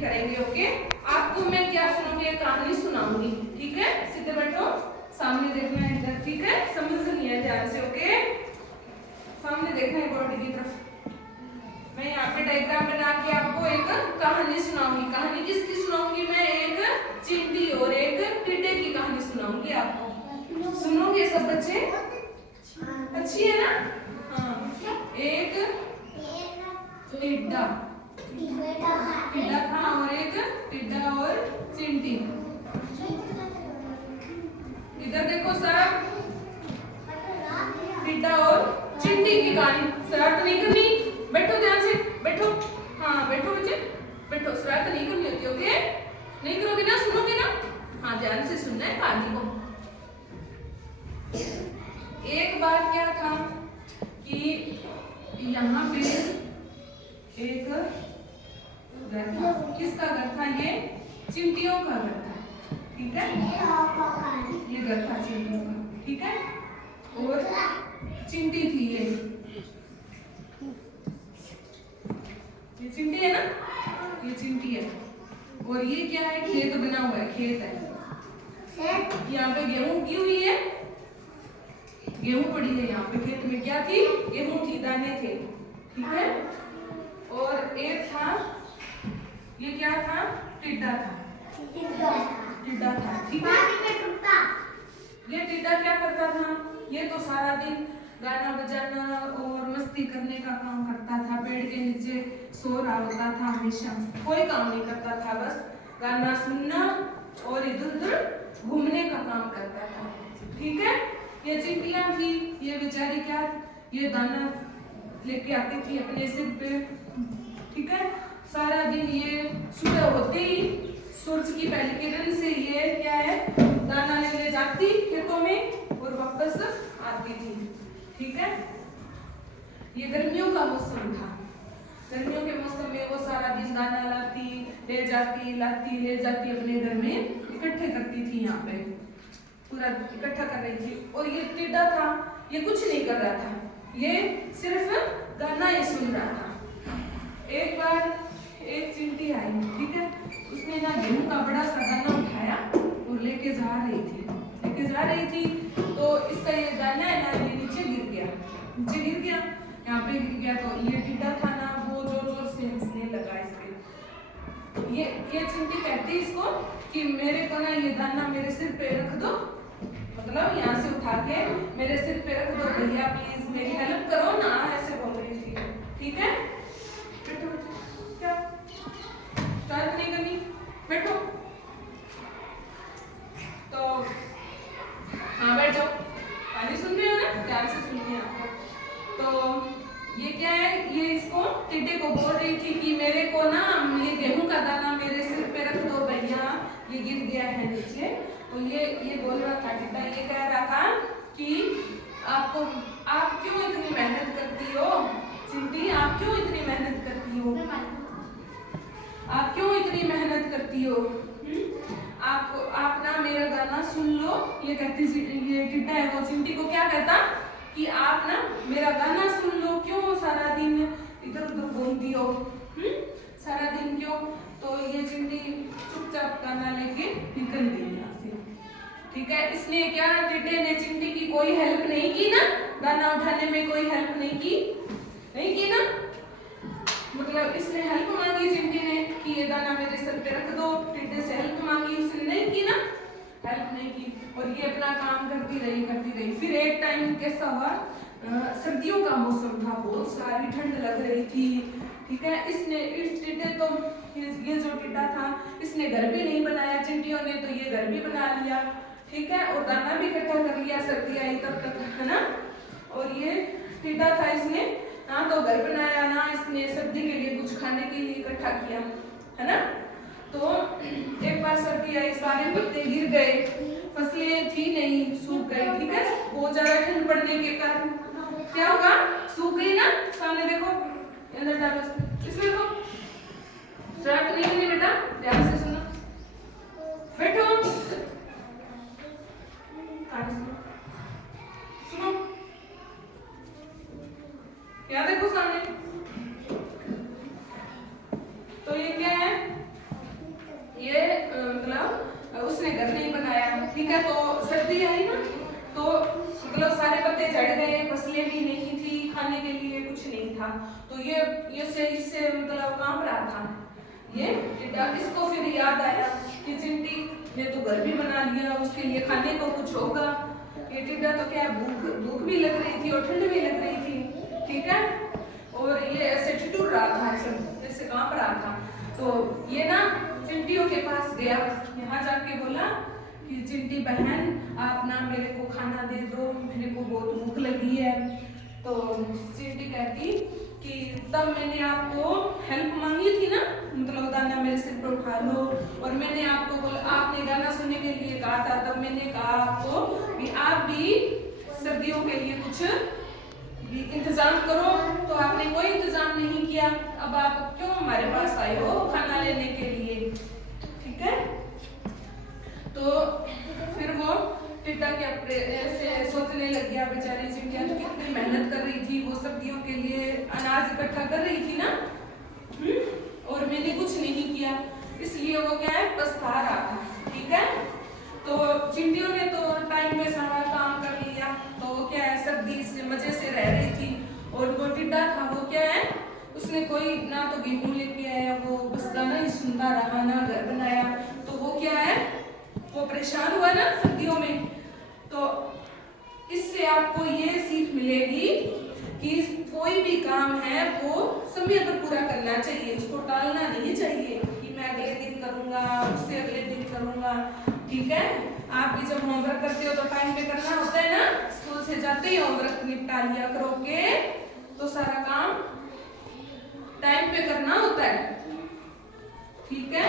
करेंगे। ओके, आपको मैं क्या सुनाऊंगी, कहानी सुनाऊंगी। ठीक है, सीधे बैठो, सामने देखना है इधर। ठीक है, समझ नहीं है ध्यान से। ओके, सामने देखना है बॉडी की तरफ। मैं यहाँ पे डायग्राम बना के आपको एक कहानी सुनाऊंगी। कहानी किसकी सुनाऊंगी मैं? एक चींटी और एक टिड्डे की कहानी सुनाऊंगी आपको। सुनोगे सब बच्चे? अच्छी है ना? हाँ, एक टिड्डा था और एक टिड्डा और चिंटी। इधर देखो सब, टिड्डा और चिंटी की कहानी। शरारत नहीं करनी, बैठो ध्यान से, बैठो। हाँ बैठो बच्चे, बैठो, शरारत नहीं करनी होती। ओके, नहीं करोगे ना, सुनोगे ना? हाँ, ध्यान से सुनना है कहानी को। एक बार क्या था कि यहाँ पे एक घर था। किसका घर था? ये चिंटियों का घर था। ठीक है, ये घर था चिंटियों का। ठीक है, और चिंटी थी ये चिंटी है ना, ये चिंटी है। और ये क्या है? खेत बना हुआ है, खेत है। यहाँ पे गेहूं उगी हुई है, गेहूं पड़ी है यहाँ पे। खेत में क्या थी? गेहूं थी, दाने थे। ठीक है, और एक था, ये क्या था? टिड्डा था। टिड्डा था। ठीक है, ये टिड्डा क्या करता था? ये तो सारा दिन गाना बजाना और मस्ती करने का काम करता था। पेड़ के नीचे सो रहा होता था हमेशा, कोई काम नहीं करता था, बस गाना सुनना और इधर उधर घूमने का काम करता था। ठीक है, ये चिंटियां थी, ये बेचारी क्या, ये दाना लेके आती थी अपने सिर पे। ठीक है, सारा दिन ये सुबह होते ही सूरज की पहली किरण से ये क्या है, दाना लेने जाती खेतों में और वापस आती थी। ठीक है, ये गर्मियों का मौसम था। गर्मियों के मौसम में वो सारा दिन दाना लाती, ले जाती, लाती, ले जाती, अपने घर में इकट्ठे करती थी। यहाँ पे पूरा इकट्ठा कर रही थी। और ये टिड्डा था, ये कुछ नहीं कर रहा था, ये सिर्फ गाना ही सुन रहा था। एक बार एक चिंटी आई। ठीक है, उसने ना गेहूं का बड़ा सा दाना उठाया और लेके जा रही थी। तो इसका ये दाना है ना, ये नीचे गिर गया, यहाँ पे गिर गया। तो ये टिड्डा था ना, वो जोर जोर से हंसने लगा इस पे। ये चिंटी कहती इसको कि मेरे को ना ये दाना मेरे सिर पे रख दो, मतलब यहाँ से उठा के मेरे सिर पे रख दो भैया, प्लीज मेरी हेल्प करो ना, ऐसे बोल रही थी। ठीक है, बैठो, क्या शरारत नहीं करनी, बैठो। तो हाँ बैठ जाओ, कहानी सुन रहे हो ना, ध्यान से सुनिए आपको। तो ये क्या है, ये इसको टिड्डे को बोल रही थी कि मेरे को ना ये गेहूं का दाना मेरे सिर पे रख दो भैया, ये गिर गया है नीचे। तो ये बोल रहा था टिड्डा, ये कह रहा था कि आप क्यों इतनी मेहनत करती हो चिंटी, आप क्यों इतनी मेहनत करती हो, आप क्यों इतनी मेहनत करती हो? आप ना मेरा गाना सुन लो। ये कहती, ये टिड्डा है वो चिंटी को क्या कहता कि आप ना मेरा गाना सुन लो, क्यों सारा दिन इधर उधर घूमती हो, सारा दिन क्यों? तो ये चिंटी चुपचाप गाना लेके निकल गई यहाँ से। ठीक है, इसने क्या, टिड्डे ने चिंटी की कोई हेल्प नहीं की ना, गाना उठाने में कोई हेल्प नहीं की ना, मतलब इसने हेल्प मांगी चिंटी ने कि ये दाना मेरे सर पे रख दो, टिड्डे से हेल्प मांगी, उसने नहीं की ना, हेल्प नहीं की। और ये अपना काम करती रही। फिर एक टाइम कैसा हुआ, सर्दियों का मौसम था, बहुत सारी ठंड लग रही थी। ठीक है, इस टिड्डे तो ये जो टिड्डा था, इसने घर भी नहीं बनाया चिंटियों ने, तो ये घर भी बना लिया। ठीक है, और दाना भी इकट्ठा कर लिया, सर्दी आई तब तक, है ना। और ये टिड्डा था, इसने ना तो घर बनाया ना इसने सर्दी के लिए कुछ खाने के लिए इकट्ठा किया, है ना। तो एक बार सर्दी आई, सारे पत्ते गिर गए, फसलें थी नहीं, सूख गई। ठीक है, बहुत ज्यादा ठंड पड़ने के कारण क्या होगा, सूख गई ना। सामने देखो, अंदर डालो, इसमें देखो, शरारत नहीं करनी बेटा, ध्यान से सुनो, बैठो, सुनो, क्या देखो सामने। तो ये क्या है, से घर नहीं बनाया, ठीक है। तो सर्दी आई ना, तो मतलब सारे पत्ते झड़ गए, फसलें भी नहीं थी, खाने के लिए कुछ नहीं था। तो ये इससे मतलब कांप रहा था ये टिड्डा। इसको फिर याद आया कि चिंटी ने तो घर भी बना लिया, उसके लिए खाने को कुछ होगा। ये टिड्डा तो क्या भूख भी लग रही थी और ठंड भी लग रही थी, ठीक है। और ये ऐसे ठिठुर रहा था, ऐसे कांप रहा था। तो ये ना चिंटियों के पास गया, यहाँ जाके बोला कि चिंटी बहन आप ना मेरे को खाना दे दो, मेरे को बहुत भूख लगी है। तो चिंटी कहती कि तब मैंने आपको हेल्प मांगी थी ना, मतलब दाना मेरे सिर पर उठा लो, और मैंने आपको बोला, आपने गाना सुनने के लिए कहा था, तब मैंने कहा आपको कि आप भी सर्दियों के लिए कुछ भी इंतजाम करो, तो आपने कोई इंतजाम नहीं किया। अब आप क्यों हमारे पास आए हो खाना लेने के लिए, ठीक है। तो फिर वो टिड्डा के ऐसे सोचने लग गया, बेचारी चिंटिया तो कितनी मेहनत कर रही थी, वो सर्दियों के लिए अनाज इकट्ठा कर रही थी ना, और मैंने कुछ नहीं किया, इसलिए वो क्या है पछता रहा था, ठीक है। तो चिंटियों ने तो टाइम पे सारा काम कर लिया, तो वो क्या है सर्दी से मजे से रह रही थी। और वो टिड्डा था, वो क्या है उसने कोई ना तो गेहूं लेके आया, वो बस गाना ही सुनता रहा, ना घर बनाया। तो वो क्या है वो परेशान हुआ ना सर्दियों में। तो इससे आपको ये सीख मिलेगी कि कोई भी काम है वो समय पर पूरा करना चाहिए, उसको टालना नहीं चाहिए कि मैं अगले दिन करूंगा, उससे अगले दिन करूंगा, ठीक है। आप भी जब होमवर्क करते हो तो टाइम पे करना होता है ना, स्कूल से जाते ही होमवर्क निपटा लिया करोगे तो सारा काम टाइम पे करना होता है, ठीक है।